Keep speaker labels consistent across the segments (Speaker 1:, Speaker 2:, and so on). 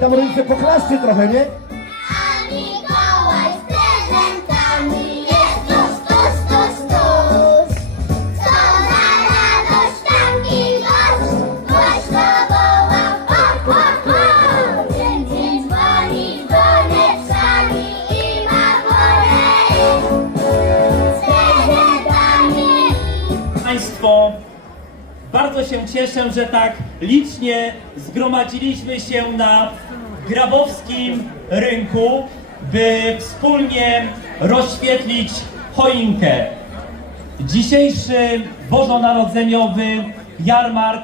Speaker 1: Tam rodzice poklaszcie trochę, nie?
Speaker 2: Bardzo się cieszę, że tak licznie zgromadziliśmy się na grabowskim rynku, by wspólnie rozświetlić choinkę. Dzisiejszy bożonarodzeniowy jarmark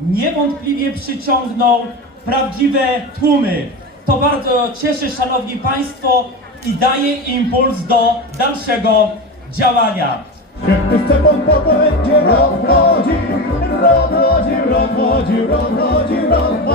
Speaker 2: niewątpliwie przyciągnął prawdziwe tłumy. To bardzo cieszy, Szanowni Państwo, i daje impuls do dalszego działania.
Speaker 1: roger roger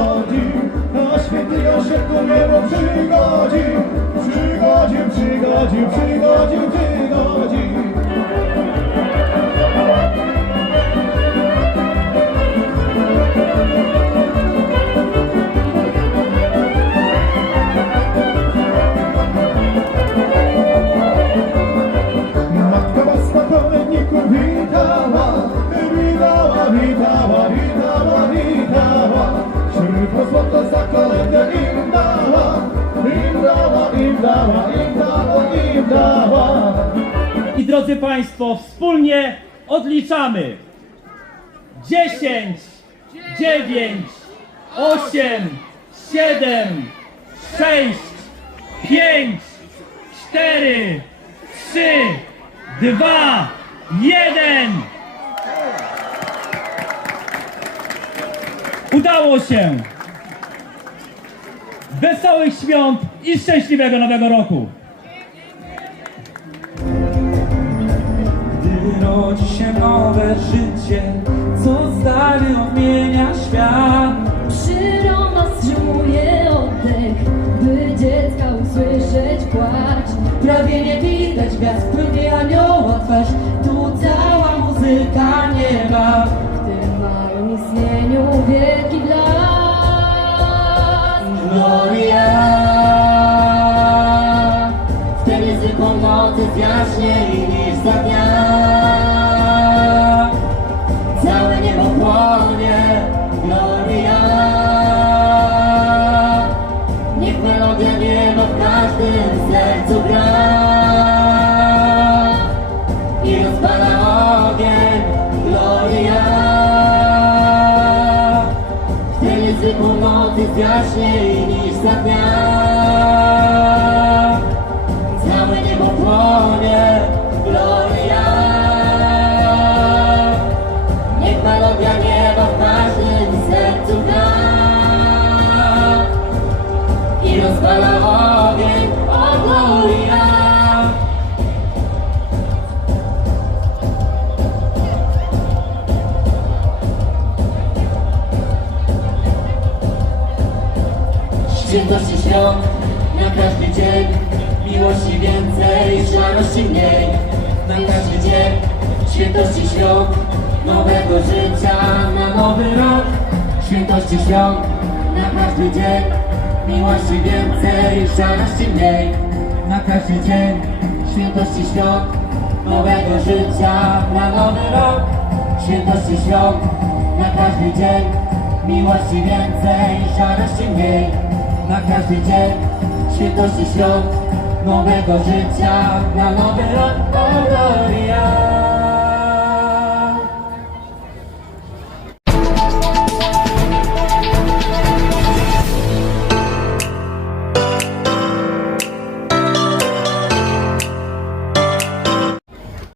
Speaker 1: za kolędę im dała, im dała, im dała, im dała, im dała.
Speaker 2: I drodzy Państwo, wspólnie odliczamy. 10, 9, 8, 7, 6, 5, 4, 3, 2, 1. Udało się! Wesołych świąt i szczęśliwego nowego roku!
Speaker 3: Gdy rodzi się nowe życie, co zdalnie odmienia świat.
Speaker 4: Przyroda wstrzymuje oddech, by dziecka usłyszeć płacz.
Speaker 3: Prawie nie widać gwiazd, płynie anioła twarz. Tu cała muzyka nieba. Niezwykłą nocy jaśniej niż za dnia. Całe niebo płonie. Gloria. Niech melodia nieba w każdym sercu gra. I rozpala ogień. Gloria. W tej niezwykłą noc jest jaśniej niż za dnia Niebo płonie, gloria. Niech nieba w każdym sercu I ogień, o gloria. Świętości świąt na każdy dzień Miłości więcej, szarości mniej. Na każdy dzień Świętości świąt Nowego życia na nowy rok. Świętości świąt na każdy dzień Miłości więcej, szarości mniej. Na każdy dzień Świętości świąt Nowego życia na nowy rok. Świętości świąt na każdy dzień Miłości więcej, szarości mniej. Na każdy dzień Świętości świąt Nowego życia na nowy rok